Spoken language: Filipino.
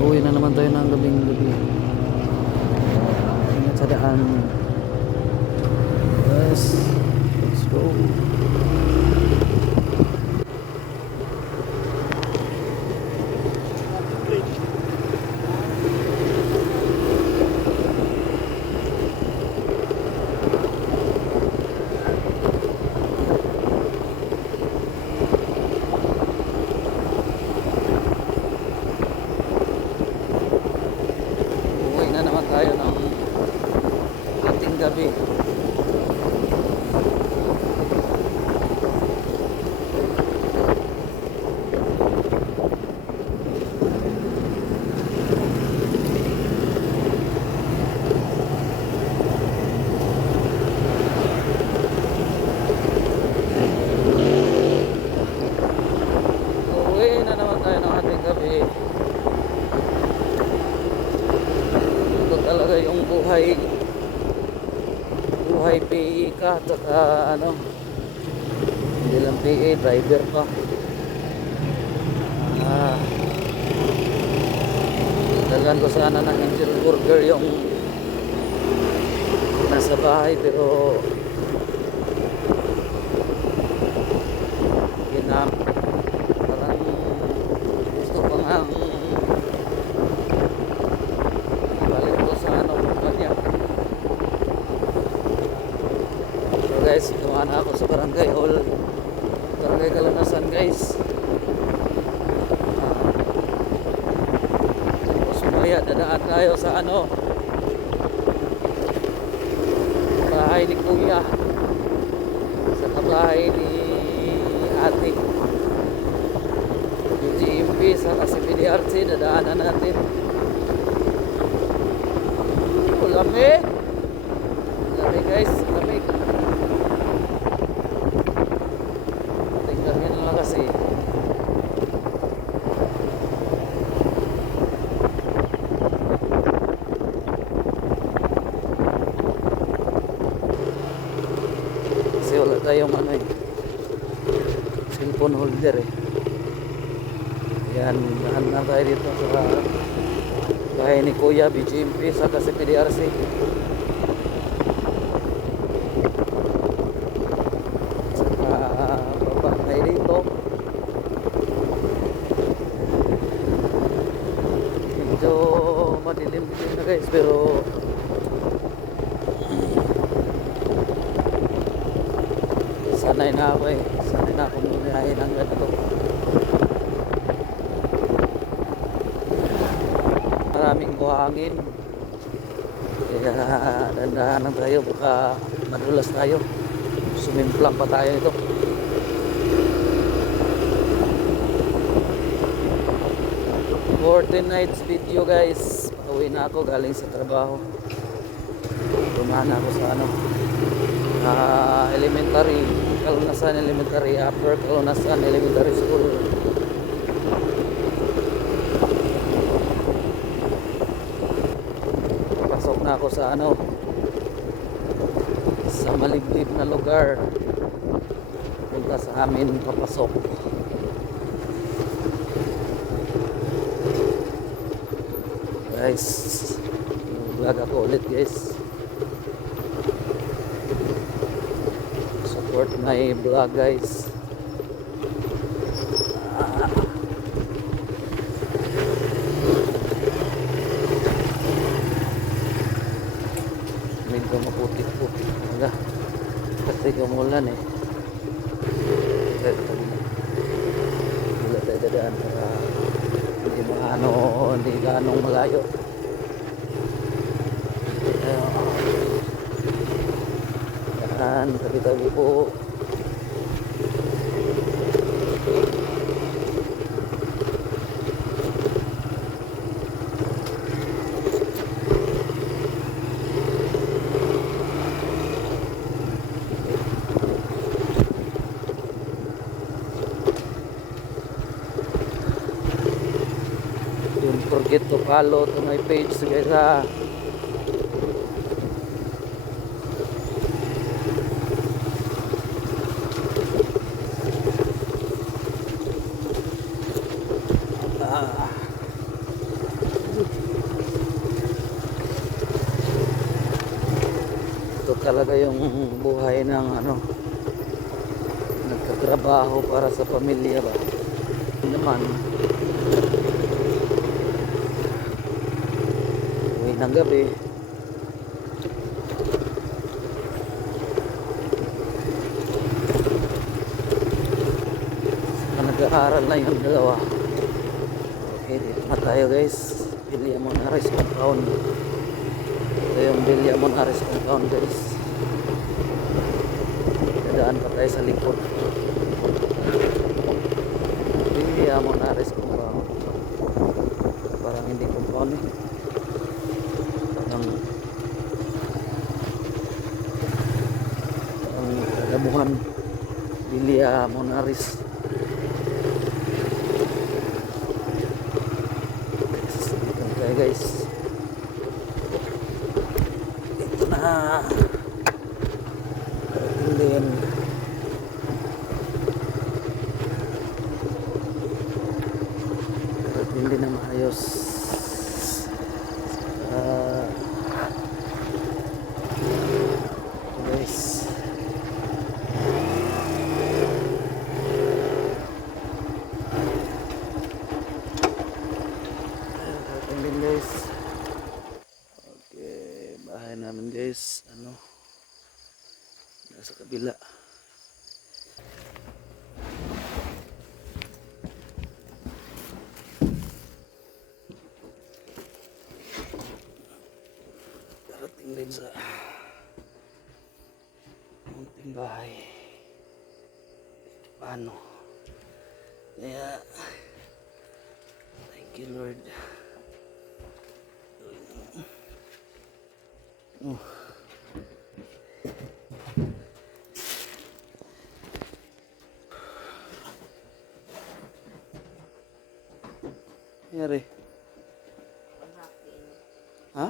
Pauwi na naman tayo ng gabing gabi. Ingat sa daan. Yes, let's go. Uwi na naman tayo ng ating gabi. Uwi na naman tayo ng ating gabi. Ito talaga yung buhay PE ka at ano, hindi lang PE, driver pa. Dalhan ko sana ng angel burger yung nasa bahay, pero parang gusto ko nga balik ko sa ano kanya. So guys, tumahan na ako sa barangay hall, barangay Kalanasan guys. Tapos maya dadaan tayo sa ano, bahay ni kuya, sa bahay ni ate yung GMP sa CPDRC. Dadaanan natin. Lamig guys, lamig. Tingnan nyo lang kasi wala tayong ano eh, cellphone holder eh. Yan, dahan na tayo dito sa bahay ni kuya, BGMP sa CPDRC. Saka baba tayo dito. Medyo madilim-dilim na guys, pero sanay na ako eh. Sanay na ako bumiyahin ng ganito. Maraming buhangin, kaya dandahan lang tayo, baka madulas tayo. Sumimplang pa tayo ito. For tonight's video guys, pauwi na ako galing sa trabaho. Tumahan ako sa ano, elementary, Kalanasan Elementary, Upper Kalanasan Elementary School. Pasok na ako sa ano, sa maliblib na lugar. Punta sa amin papasok. Guys, vlog ako ulit guys. Support my vlog guys. Medyo maputik-putik talaga kasi umulan eh. Wala tayo dadaan para hindi ganong malayo. Yan, tabi-tabi po. Don't forget to follow to my page guys ha. talaga yung buhay ng ano, nagtatrabaho para sa pamilya ba. Naman, uwi ng gabi, nag-aaral na yung dalawa. Okay, dito na tayo guys. Villa Monares compound. Ito yung Villa Monares compound guys. Dadaan pa tayo sa likod. Villa Monares compound. Parang hindi compound eh. Parang Kadabuhan. Villa Monares. Guys, ito na din na maayos. Guys, din guys. Okay, bahay namin guys, ano, nasa kabila. Darating din sa munting bahay. Paano? Kaya, thank you Lord. Nangyari? Ha?